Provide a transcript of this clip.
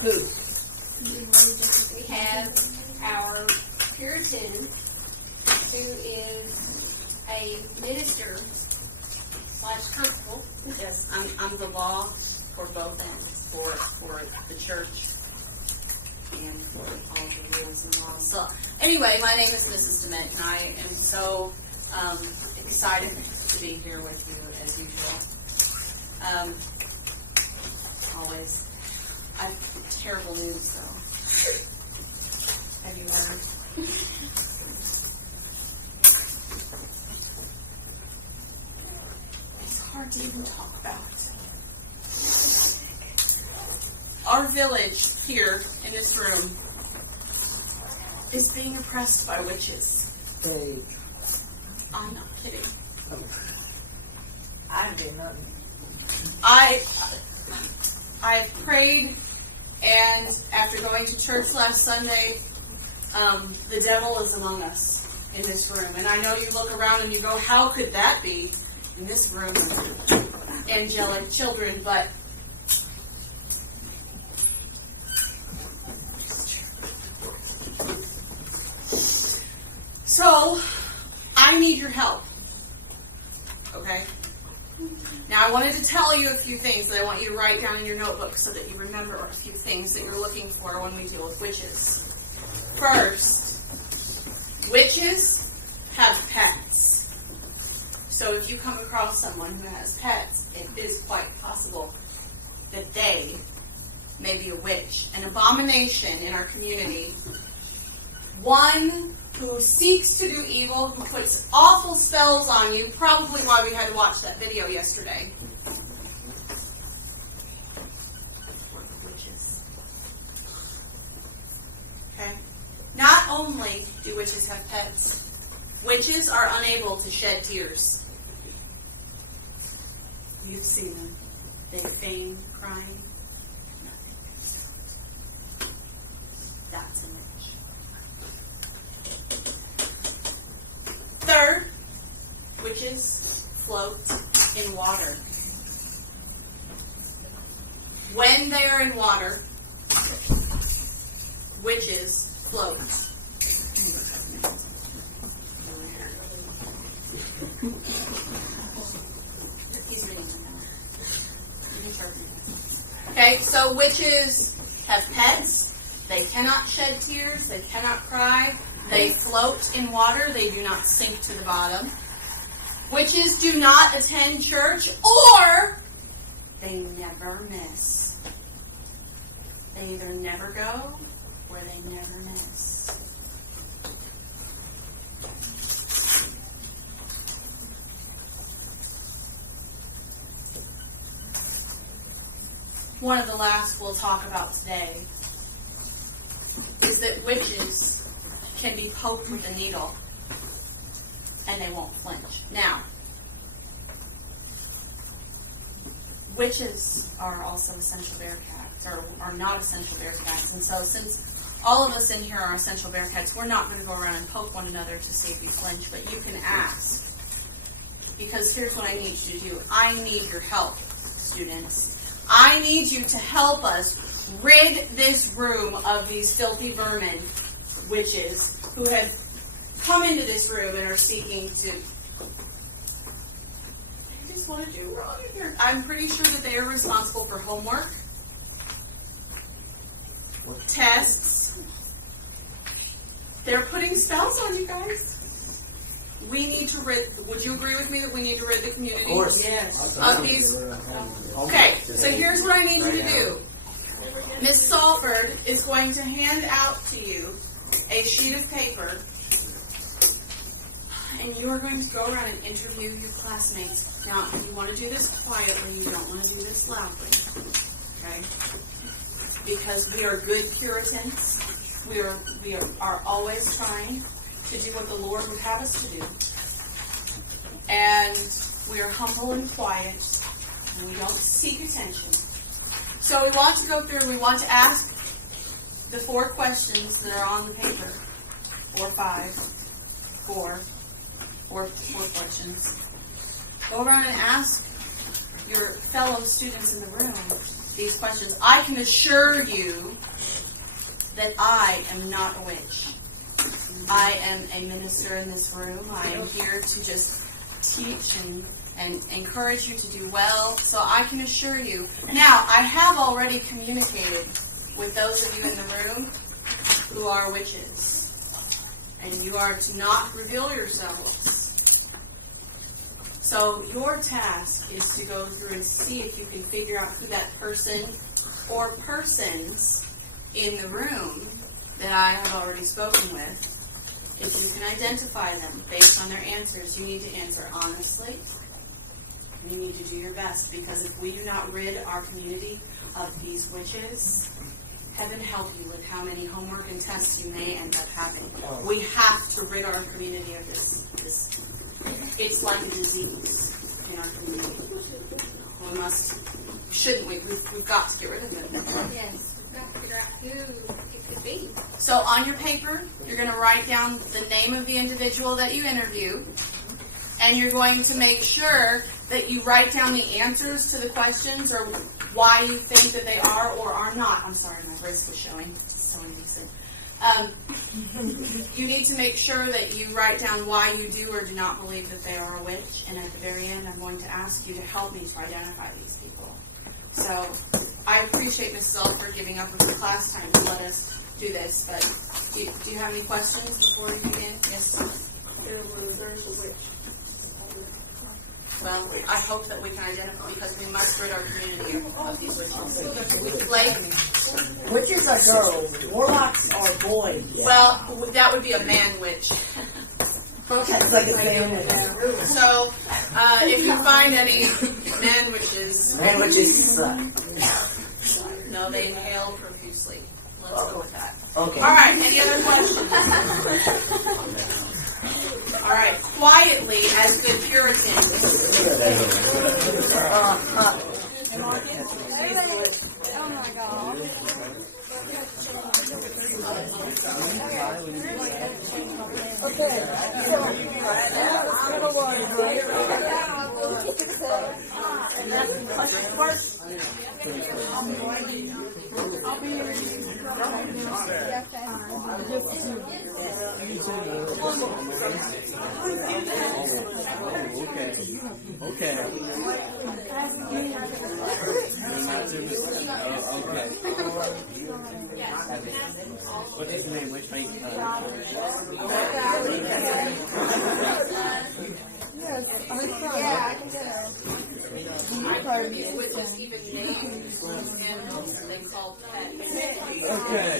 Who? We have our Puritan, who is a minister / constable. Yes, I'm the law for both ends, for the church and for all the rules and laws. So anyway, my name is Mrs. DeMent, and I am so excited to be here with you as usual. Always. I have terrible news though. Have you heard? It's hard to even talk about. Our village here in this room is being oppressed by witches. Hey. I'm not kidding. I did nothing. I've prayed, and after going to church last Sunday, the devil is among us in this room. And I know you look around and you go, how could that be in this room of angelic children? But so, I need your help. Okay? Now, I wanted to tell you a few things that I want you to write down in your notebook so that you remember a few things that you're looking for when we deal with witches. First, witches have pets. So if you come across someone who has pets, it is quite possible that they may be a witch, an abomination in our community. One who seeks to do evil, who puts awful spells on you, probably why we had to watch that video yesterday. Witches. Okay? Not only do witches have pets, witches are unable to shed tears. You've seen them. They feign crying. Nothing. That's a witch. Third, witches float in water. When they are in water, witches float. Okay, so witches have pets. They cannot shed tears. They cannot cry. They float in water. They do not sink to the bottom. Witches do not attend church, or they never miss. They either never go or they never miss. One of the last we'll talk about today is that witches can be poked with a needle and they won't flinch. Now, witches are also essential bear cats, or are not essential bear cats. And so since all of us in here are essential bear cats, we're not going to go around and poke one another to see if you flinch, but you can ask. Because here's what I need you to do. I need your help, students. I need you to help us rid this room of these filthy vermin, witches, who have come into this room and are seeking to... They just want to do wrong. I'm pretty sure that they are responsible for homework, tests. They're putting spells on you guys. We need to rid... Would you agree with me that we need to rid the community? Of course. Yes. Of these... Okay, so here's what I need you to do. Miss Salford is going to hand out to you a sheet of paper, and you are going to go around and interview your classmates. Now, you want to do this quietly. You don't want to do this loudly. Okay? Because we are good Puritans. We are always trying to do what the Lord would have us to do. And we are humble and quiet, and we don't seek attention. So we want to go through, we want to ask the 4 questions that are on the paper. 4, 5, 4 questions. Go around and ask your fellow students in the room, these questions. I can assure you that I am not a witch. I am a minister in this room. I am here to just teach and encourage you to do well. So I can assure you. Now, I have already communicated with those of you in the room who are witches. And you are to not reveal yourselves. So your task is to go through and see if you can figure out who that person or persons in the room that I have already spoken with. If you can identify them based on their answers, you need to answer honestly. And you need to do your best, because if we do not rid our community of these witches, heaven help you with how many homework and tests you may end up having. We have to rid our community of this. It's like a disease in our community. We must, shouldn't we? We've got to get rid of it. Yes, we've got to figure out who it could be. So on your paper, you're going to write down the name of the individual that you interview, and you're going to make sure that you write down the answers to the questions or why you think that they are or are not. I'm sorry, my wrist was showing. It's so indecent. You need to make sure that you write down why you do or do not believe that they are a witch. And at the very end, I'm going to ask you to help me to identify these people. So I appreciate Mrs. L for giving up with the class time to let us do this. But do you have any questions before we begin? Yes. There's a witch. Well, I hope that we can identify, because we must rid our community of these witches. Blake? Witches are girls. Warlocks are boys. Well, that would be a man witch. That's like a sandwich. So, if you find any man witches, Man witches suck. no, they inhale profusely. Let's go with that. Okay. All right, any other questions? All right, quietly, as good Puritans. Oh my God. Okay, so that's little one, right? And that's first. I'll be Okay. What's his name? Which face? Yes, I'm sorry. Yeah, I can tell. These witches even named animals they called pets. Okay.